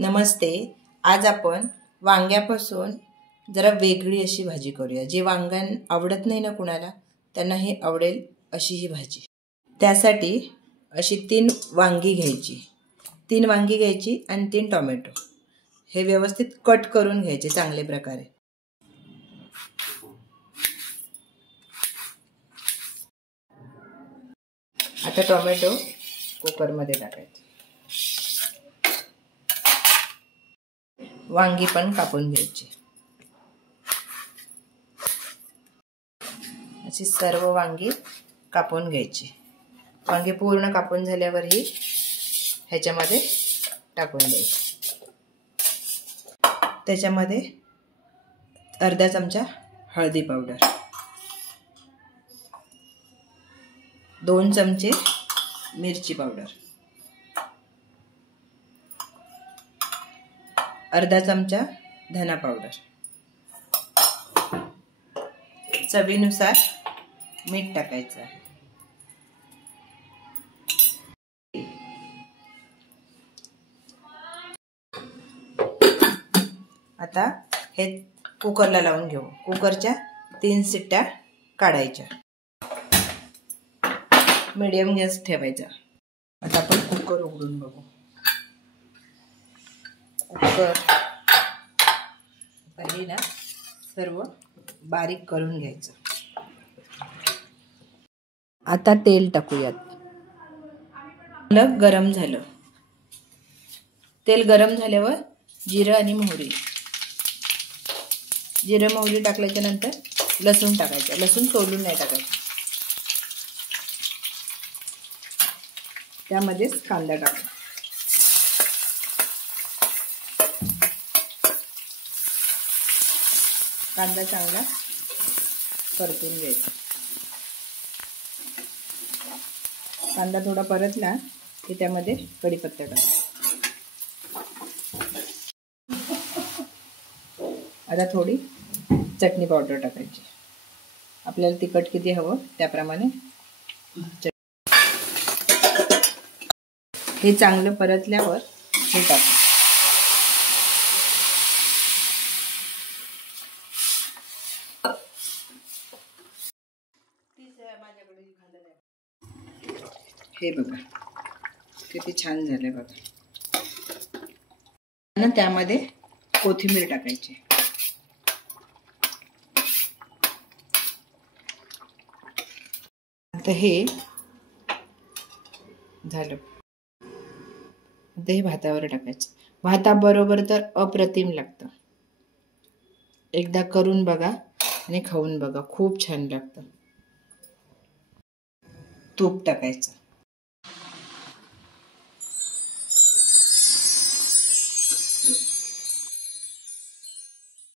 नमस्ते. आज आपण वांग्यापासून जरा वेगळी अशी भाजी करूया. जे वांगण आवडत नाही ना कुणाला, त्यांना हे आवडेल अशी ही भाजी. त्यासाठी अशी 3 वांगी घ्यायची. 3 वांगी घ्यायची आणि 3 टोमॅटो. हे व्यवस्थित कट करून घ्यायचे चांगल्या प्रकारे. आता टोमॅटो कुकरमध्ये टाकायचे. वांगी पण कापून घ्यायची. अशी सर्व वांगी कापून घ्यायची. वांगी पूर्ण कापून झाल्यावर ही ह्याच्यामध्ये टाकून द्यायची. त्याच्यामध्ये अर्धा चमचा हळदी पावडर, 2 चमचे मिरची पावडर, अर्धा चमचा धना पावडर, चवीनुसार मीठ टाकायचं. आता हे कुकरला लावून घेऊ. कुकरच्या 3 शिट्ट्या काढायच्या. मीडियम गॅस ठेवायचा. आता आपण कुकर उघडून बघू. कुकर पहिले ना सर्व बारीक करून घ्यायचं. आता तेल टाकूयात. गरम झालं. तेल गरम झाल्यावर जिरं आणि मोहरी. जिरं मोहरी टाकल्याच्या नंतर लसूण टाकायचं. लसूण सोलून नाही टाकायचं. त्यामध्येच कांदा टाकायचा. कांदा चांगला परतून घ्यायचा. कांदा थोडा परतला की त्यामध्ये कढीपत्ता टाकायचा. आता थोडी चटणी पावडर टाकायची. आपल्याला तिखट किती हवं त्याप्रमाणे. हे चांगलं परतल्यावर हे टाकायचं. हे बघा किती छान झालंय बघा. त्यामध्ये कोथिंबीर टाकायची. आता हे झालं. आता हे भातावर टाकायचं. भाताबरोबर तर अप्रतिम लागतं. एकदा करून बघा आणि खाऊन बघा. खूप छान लागतं. तूप टाकायचं.